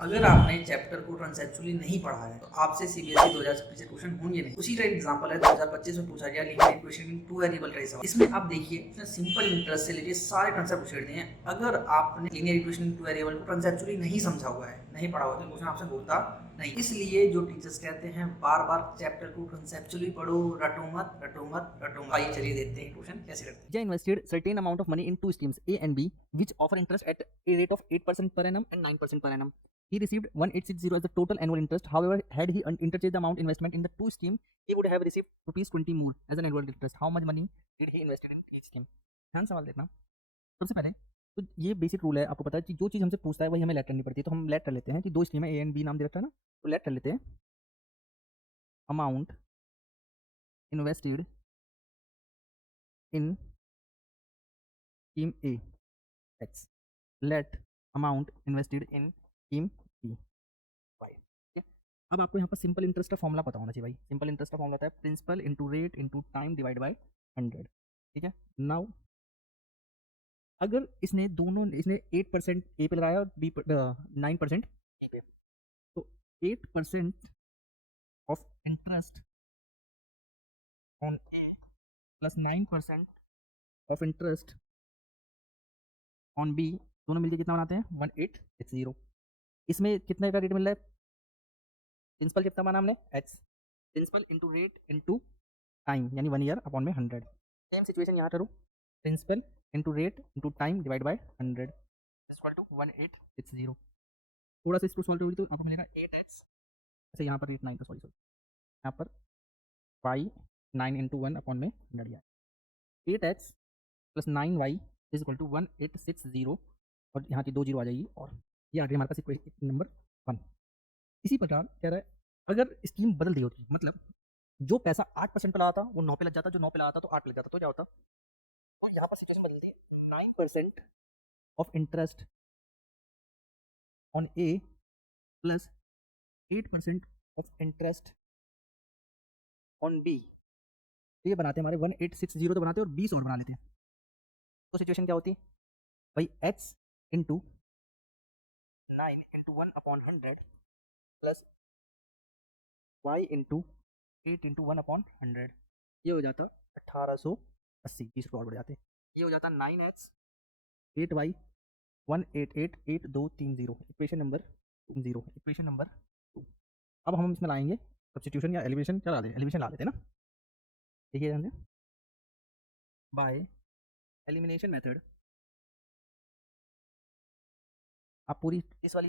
अगर आपने चैप्टर को कंसेप्चुअली नहीं पढ़ा है तो आपसे सीबीएसई 2026 से क्वेश्चन होंगे नहीं। उसी का एग्जांपल है 2025 में पूछा गया linear equation in two variable का सवाल। इसमें आप देखिए इसने सिंपल इंटरेस्ट से लेके सारे कंसेप्ट छेड़ दिए हैं। अगर आपने linear equation in two variable को कंसेप्चुअली नहीं समझा हुआ है, नहीं पढ़ा हुआ, तो क्वेश्चन आपसे होता नहीं। इसलिए जो टीचर्स कहते हैं बार बार चैप्टर को कंसेप्चुअली पढ़ो, रटो मत रटो मत रटो मत। आइए चलिए देखते हैं क्वेश्चन कैसे करते हैं। India invested certain amount of money in two schemes A and B, which offer interest at a rate of 8% per annum and 9% per annum. He received 1860 as the total annual interest. However, had he interchanged the amount investment in the two schemes, he would have received rupees 20 more as an annual interest. How much money did he invest in each scheme? ध्यान सवाल देखना। सबसे पहले तो ये basic rule है, आपको पता है कि जो चीज़ हमसे पूछता है वही हमें लेट करनी पड़ती है। तो हम लेट कर लेते हैं कि दो स्कीम है, ए एंड बी नाम दे रखा है ना, तो लेट कर लेते हैं amount invested in scheme A X, let amount invested in scheme B Y. ठीक है, अब आपको यहाँ पर सिंपल इंटरेस्ट का फॉर्मूला पता होना चाहिए भाई। सिंपल इंटरेस्ट का फॉर्मूला होता है principal into rate into time divide by 100। ठीक है, नाउ अगर इसने 8% ए पे लगाया और बी 9% बी पे, तो 8% of interest on A plus 9% of interest on B, दोनों मिलकर कितना बनाते हैं 1860। इसमें कितने का रेट मिल रहा है, प्रिंसिपल कितना माना हमने X, principal into rate into time यानी 1 ईयर अपॉन में 100। सेम सिचुएशन यहाँ करूँ, principal into rate into time divide by 100 equal to 1860। थोड़ा सा इसको सॉल्व करोगे तो आपको मिलेगा 8x, अच्छा यहाँ पर रेट 9 का, सॉरी सॉरी, यहाँ पर वाई 9 इंटू 1 अपॉन में 100 गया, 8x plus 9y is equal to 1860, और यहाँ की 2 जीरो आ जाएगी और ये आ गया हमारे पास इक्वेशन नंबर 1। इसी प्रकार कह रहा है अगर स्कीम बदल दी होती, मतलब जो पैसा 8% पे लगा था वो 9 पे लग जाता, जो 9 पे लगा था तो 8 पे लग जाता, तो क्या होता, तो यहाँ पर सिचुएशन बदलती, 9% of interest on A plus 8% of interest on B, तो ये बनाते हैं हमारे 1860 तो बनाते हैं और 20 और बना लेते हैं। तो सिचुएशन क्या होती है भाई, x into 9 into 1 upon 100 plus y into 8 into 1 upon 100, ये हो जाता 1880, 20 और बढ़ जाते, ये हो जाता 9x 8y 1888230, equation number 20, equation number 2। अब हम इसमें लाएंगे सब्स्टिट्यूशन या एलिमिनेशन, क्या ला दें, एलिमिनेशन ला लेते हैं ना। देखिए ध्यान से, बाय एलिमिनेशन मेथड आप पूरी इस वाली